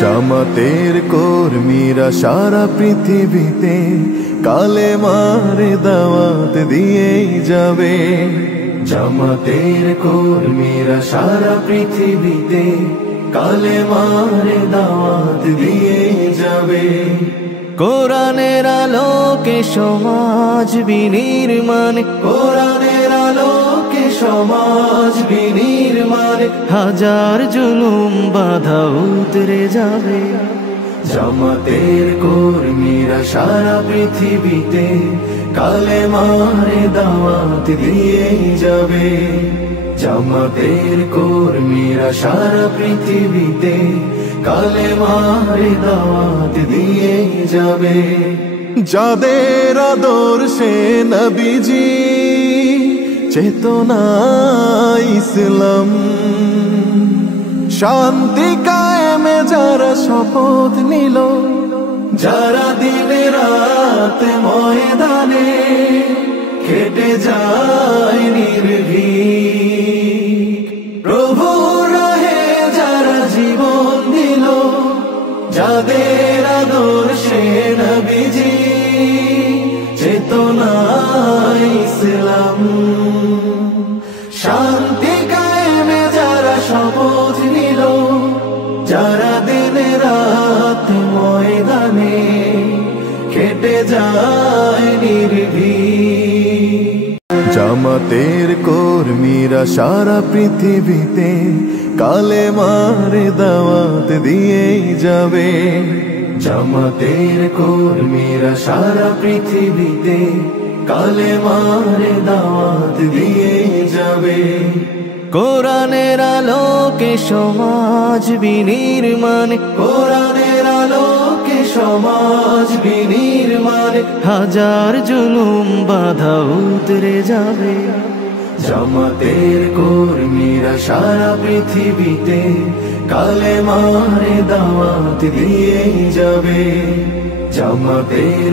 জামাতের কর্মীরা সারা পৃথিবীতে কালেমার দাওয়াত দিয়েই যাবে। জামাতের কর্মীরা সারা পৃথিবীতে কালেমার দাওয়াত দিয়েই যাবে। কোরআনের আলোকে সমাজ বিনির্মাণ, কোরআনের আলোকে সমাজ বিনির্মাণ, হাজার জুলুম বাধা উতরে যাবে। জামাতের কর্মীরা সারা পৃথিবীতে কালেমার দাওয়াত দিয়েই যাবে। জামাতের কর্মীরা সারা পৃথিবীতে কালেমার দাওয়াত দিয়েই যাবে। যাদের আদর্শে নবীজি চেতনা ইসলাম, শান্তি কায়েমে যারা শপথ নিল, যারা দিনে রাত ময়দানে খেটে যায় নির্ভীক, প্রভু রাহে যারা জীবন দিল, যাদের আদর্শে নবীজি চেতনা ইসলাম, শান্তি কায়েমে যারা শপথ নিল, যারা দিনে রাত ময়দানে খেটে যায় নির্ভীক। জামাতের কর্মীরা সারা পৃথিবীতে কালেমার দাওয়াত দিয়েই যাবে। জামাতের কর্মীরা সারা পৃথিবীতে কালেমার দাওয়াত দিয়েই যাবে। কোরআনের আলোকে সমাজ বিনির্মাণ, কোরআনের আলোকে সমাজ বিনির্মাণ, হাজার জুলুম বাধা উতরে যাবে। জামাতের কর্মীরা সারা পৃথিবীতে কালেমার দাওয়াত দিয়েই যাবে। জামাতের